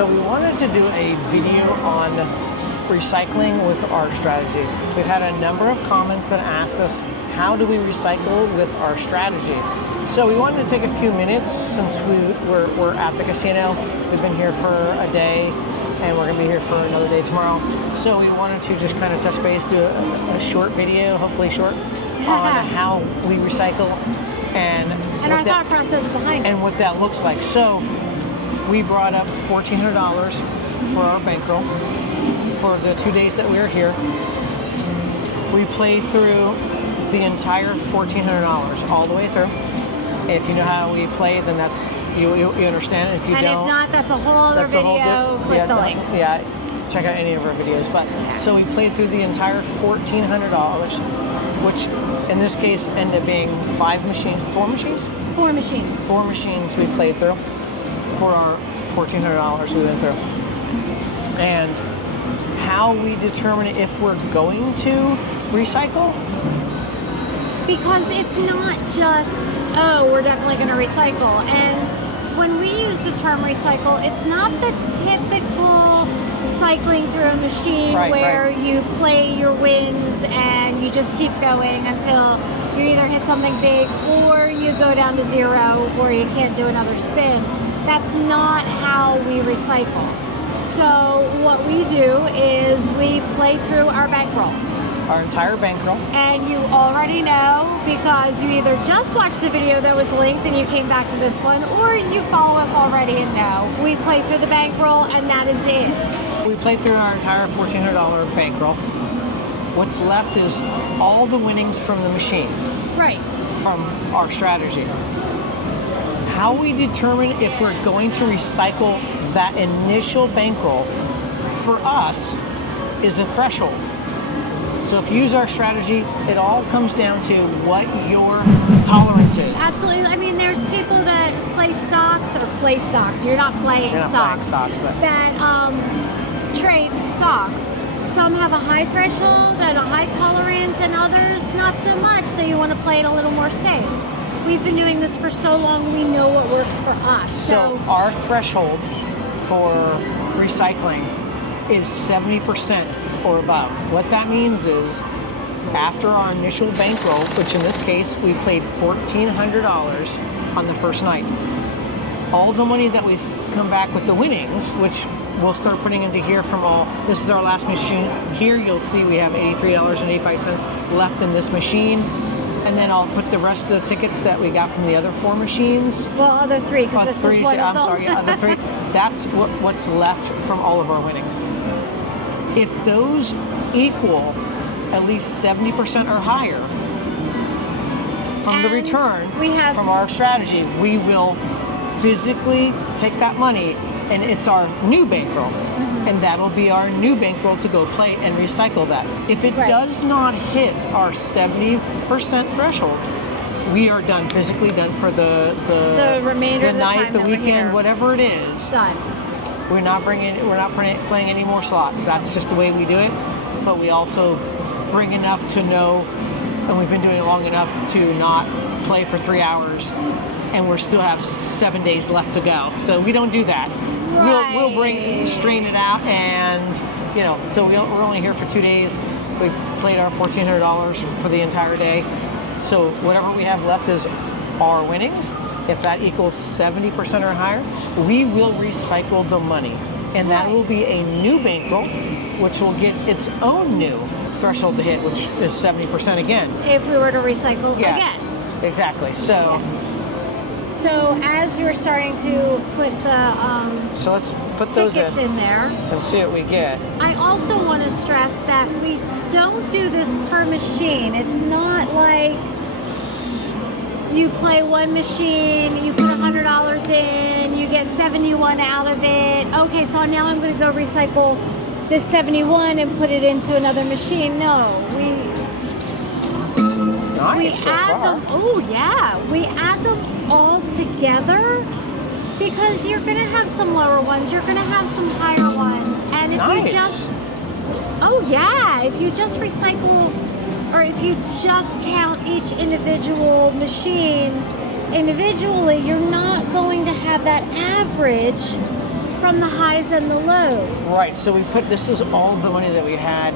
So we wanted to do a video on recycling with our strategy. We've had a number of comments that asked us, how do we recycle with our strategy? So we wanted to take a few minutes since we're at the casino. We've been here for a day and we're gonna be here for another day tomorrow. So we wanted to just kind of touch base, do a short video, hopefully short, on how we recycle and our thought process behind it. And what that looks like. So we brought up $1,400 for our bankroll for the 2 days that we were here. We played through the entire $1,400 all the way through. If you know how we play, then that's you understand. If you and don't, if not, that's a whole other video. Click the link. Yeah, check out any of our videos. But so we played through the entire $1,400, which in this case ended up being four machines. Four machines We played through for our $1,400 we went through. And how we determine if we're going to recycle? Because it's not just, oh, we're definitely going to recycle. And when we use the term recycle, it's not the typical cycling through a machine where you play your wins and you just keep going until you either hit something big or you go down to zero or you can't do another spin. That's not how we recycle. So what we do is we play through our bankroll. Our entire bankroll. And you already know because you either just watched the video that was linked and you came back to this one, or you follow us already and know. We play through the bankroll and that is it. We played through our entire $1,400 bankroll. What's left is all the winnings from the machine. Right. From our strategy. How we determine if we're going to recycle that initial bankroll for us is a threshold. So if you use our strategy, it all comes down to what your tolerance is. Absolutely. I mean, there's people that play stocks. You're not playing stocks. That trade stocks. Some have a high threshold and a high tolerance, and others not so much. So you want to play it a little more safe. We've been doing this for so long, we know what works for us. So our threshold for recycling is 70% or above. What that means is after our initial bankroll, which in this case we played $1,400 on the first night, all the money that we've come back with the winnings, which we'll start putting into here from this is our last machine. Here you'll see we have $83.85 left in this machine. And then I'll put the rest of the tickets that we got from the other four machines. Well, other three, because this is one of them. I'm sorry, other three. That's what's left from all of our winnings. If those equal at least 70% or higher from the return from our strategy, we will physically take that money, and it's our new bankroll. And that'll be our new bankroll to go play and recycle that. If it does not hit our 70% threshold, we are done, physically done for the remainder of the night, time the weekend, whatever it is. Done. We're not playing any more slots. That's just the way we do it. But we also bring enough to know, and we've been doing it long enough to not play for 3 hours, and we still have 7 days left to go. So we don't do that. Right. We'll strain it out, and so we're only here for 2 days. We played our $1,400 for the entire day. So whatever we have left is our winnings. If that equals 70% or higher, we will recycle the money, and that will be a new bankroll, which will get its own new threshold to hit, which is 70% again. If we were to recycle again. Exactly. So. So as you're starting to put the so let's put those in there and see what we get. I also want to stress that we don't do this per machine. It's not like you play one machine, you put $100 in, you get 71 out of it. Okay, so now I'm going to go recycle this 71 and put it into another machine. No, we add them. Oh yeah, we add them all together because you're going to have some lower ones, you're going to have some higher ones, and if you just if you just recycle, or if you just count each individual machine individually, you're not going to have that average from the highs and the lows. Right, so this is all the money that we had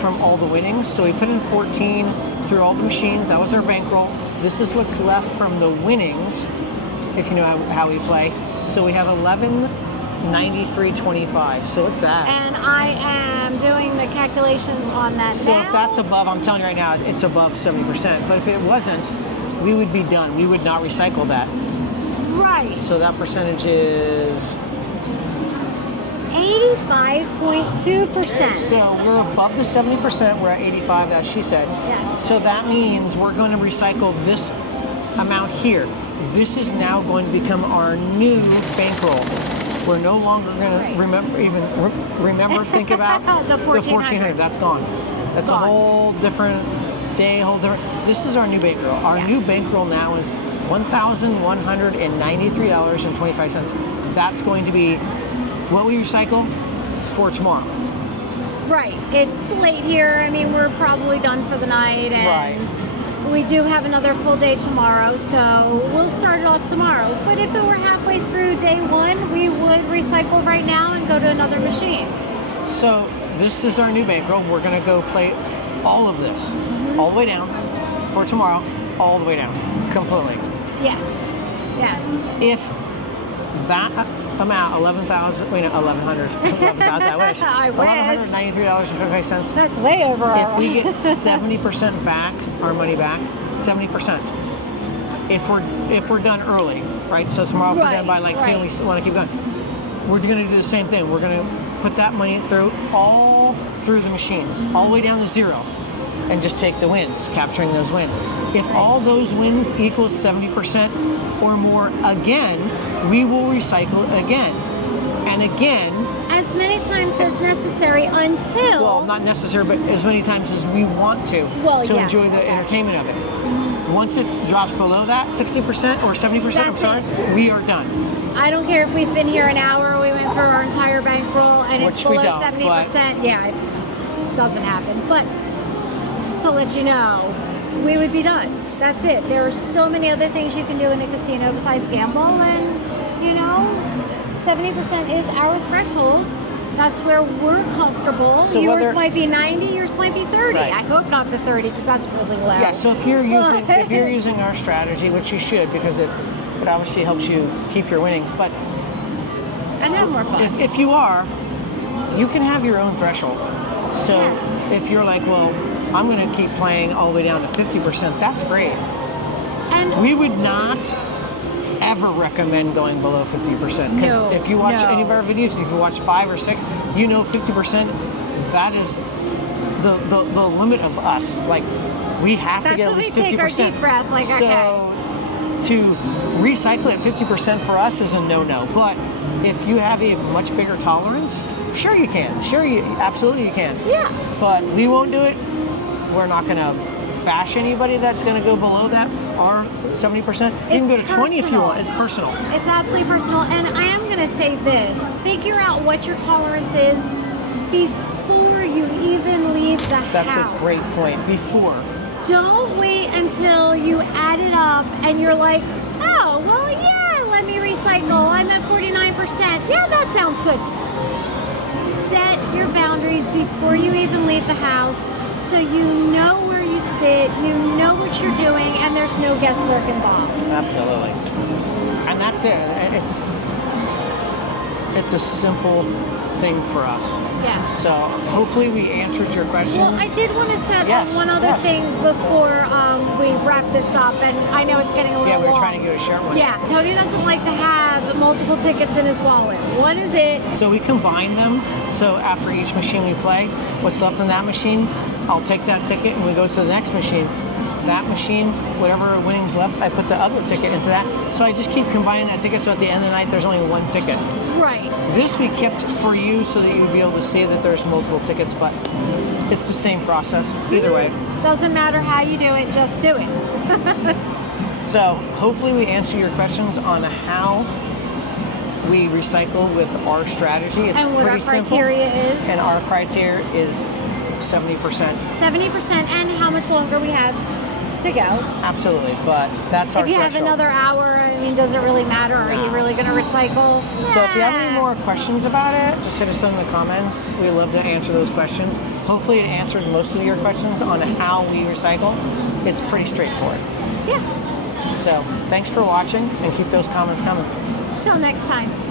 from all the winnings. So we put in 14 through all the machines. That was our bankroll. This is what's left from the winnings, if you know how we play. So we have 1193.25. So what's that? And I am doing the calculations on that So now. if that's above, I'm telling you right now, it's above 70%. But if it wasn't, we would be done. We would not recycle that. Right. So that percentage is 85.2%. So we're above the 70%. We're at 85, as she said. Yes. So that means we're going to recycle this amount here. This is now going to become our new bankroll. We're no longer going to think about The 1400. That's gone. That's gone. a whole different day, This is our new bankroll. Our new bankroll now is $1,193.25. That's going to be what we recycle for tomorrow. Right. It's late here. I mean, we're probably done for the night, and we do have another full day tomorrow, so we'll start it off tomorrow. But if it were halfway through day one, we would recycle right now and go to another machine. So this is our new bankroll. We're going to go play all of this, all the way down for tomorrow, all the way down, completely. Yes. Yes. If that amount, 11,000, wait, no, 1,100, 11,000, I wish. I wish. $1,193.55. That's way over our... If we get 70% back, our money back, 70%. If we're done early, right? So tomorrow if we're done by like 2 and we still want to keep going, we're going to do the same thing. We're going to put that money all through the machines, all the way down to zero, and just take the wins, capturing those wins. If all those wins equals 70% or more again, we will recycle again and again. As many times as necessary until... Well, not necessary, but as many times as we want to enjoy the entertainment of it. Once it drops below that, 60% or 70%, we are done. I don't care if we've been here an hour, we went through our entire bankroll, and it's below 70%. Yeah, it doesn't happen. But to let you know, we would be done. That's it. There are so many other things you can do in the casino besides gamble, and 70% is our threshold. That's where we're comfortable. So yours might be 90, yours might be 30. Right. I hope not the 30 because that's really low. Yeah, so if you're using our strategy, which you should because it obviously helps you keep your winnings, but and have more fun. If you are, you can have your own threshold. So if you're like, well, I'm going to keep playing all the way down to 50%, that's great. And we would not ever recommend going below 50%. Because if you watch any of our videos, if you watch 5 or 6, 50%, that is the limit of us. Like, we have to get at least 50%. That's when we take our deep breath, like, so to recycle at 50% for us is a no-no. But if you have a much bigger tolerance, sure you can. Absolutely you can. Yeah. But we won't do it. We're not going to bash anybody that's going to go below that, our 70%. You can go to 20 if you want. It's personal. It's absolutely personal. And I am going to say this. Figure out what your tolerance is before you even leave the house. That's a great point. Before. Don't wait until you add it up and you're like, oh, well, yeah, let me recycle. I'm at 49%. Yeah, that sounds good. Set your boundaries before you even leave the house so you know where you sit, you know what you're doing, and there's no guesswork involved. Absolutely. And that's it. It's a simple thing for us. Yes. So hopefully we answered your questions. Well, I did want to set one other thing before we wrap this up, and I know it's getting a little long. Yeah, we were trying to get a short one. Yeah, Tony doesn't like to have multiple tickets in his wallet. What is it? So we combine them. So after each machine we play, what's left in that machine, I'll take that ticket and we go to the next machine. That machine, whatever winnings left, I put the other ticket into that. So I just keep combining that ticket, so at the end of the night, there's only one ticket. Right. This we kept for you so that you'd be able to see that there's multiple tickets, but it's the same process either way. Doesn't matter how you do it, just do it. So hopefully we answer your questions on how we recycle with our strategy. It's and what pretty our criteria simple. is. And our criteria is 70%. 70% and how much longer we have to go. Absolutely, but that's our threshold. If you have another hour I mean, does it really matter? Are you really going to recycle? So if you have any more questions about it, just hit us in the comments. We love to answer those questions. Hopefully it answered most of your questions on how we recycle. It's pretty straightforward. Yeah. So thanks for watching and keep those comments coming. Till next time.